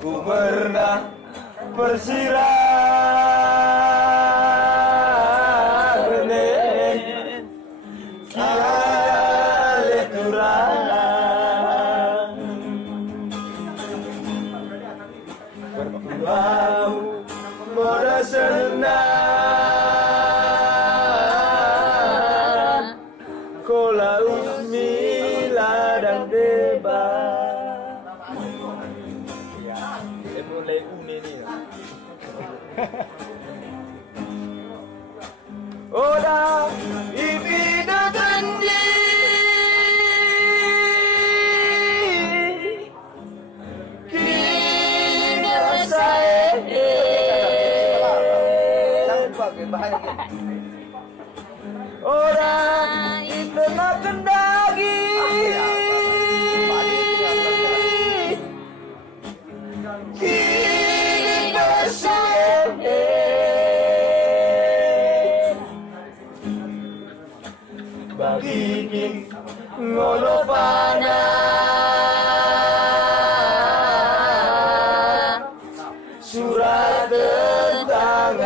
Ku pernah bersirah mau moda senang kola umila dan bebas ya mulai uni ni oda ibida tandi orang itu makan daging kini bersih bagi ngono panas surat tentang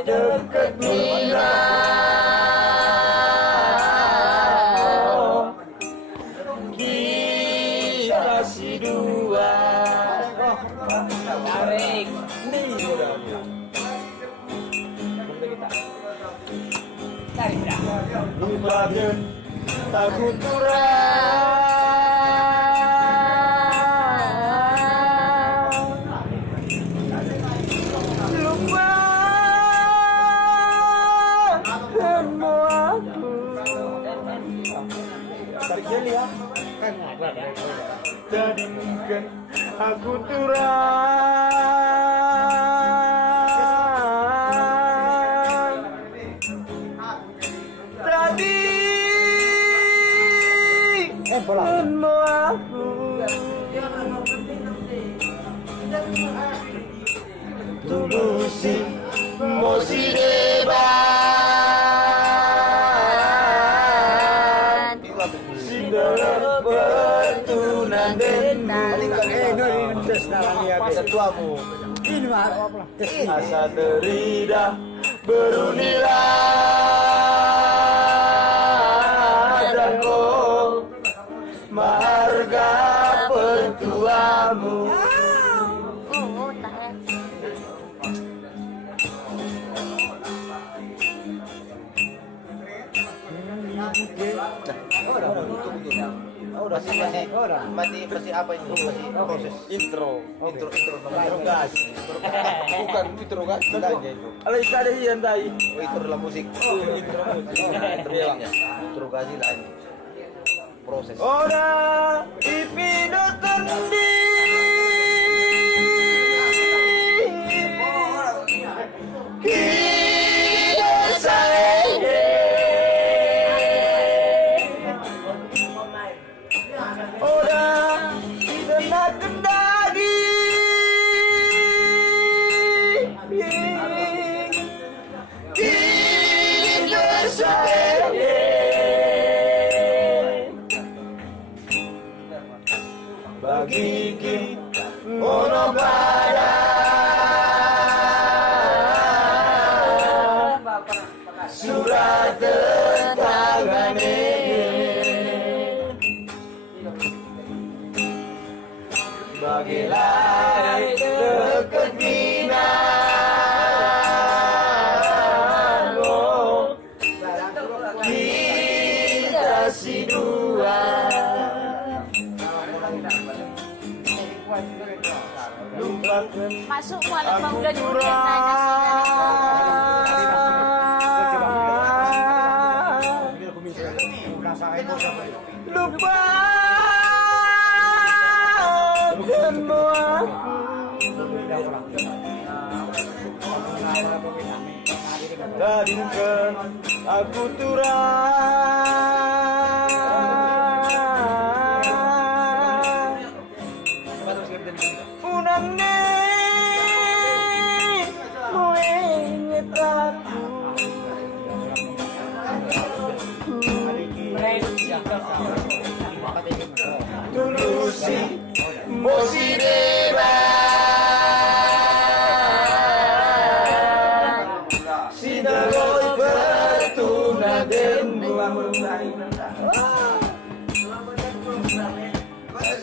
dekat Mina kita si dua tarik nih tarik dah lupakan takut kurang jadi mungkin aku turang tadi mau aku tulusi mosi deban sindono pertunan denang setuamu asa terida berunilah dako marga pertuamu masih apa ini? Masih proses intro interogasi. Bukan interogasi tadi itu. Alai kada hian dai. Oh, itu adalah musik. Interogasi lah ini. Proses. Ora ipido tandi. Kita sayang. Orang tidak makan daging kini bersih bagi kita ono pada surat tentangane bagilah dekat Mina kita si dua lupakan masuk walaupun udah lupa semua tadikan aku turang unang ne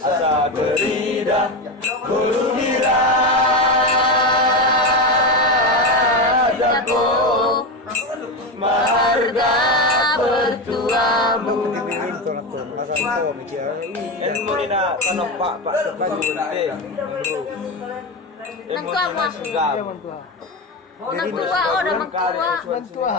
asa berida berudira daku maharga pertuamu. Ilmu ni na tanong pak sepagunte. Nagtua mo. Nagtua. Nagtua o, naman tua. Nagtua.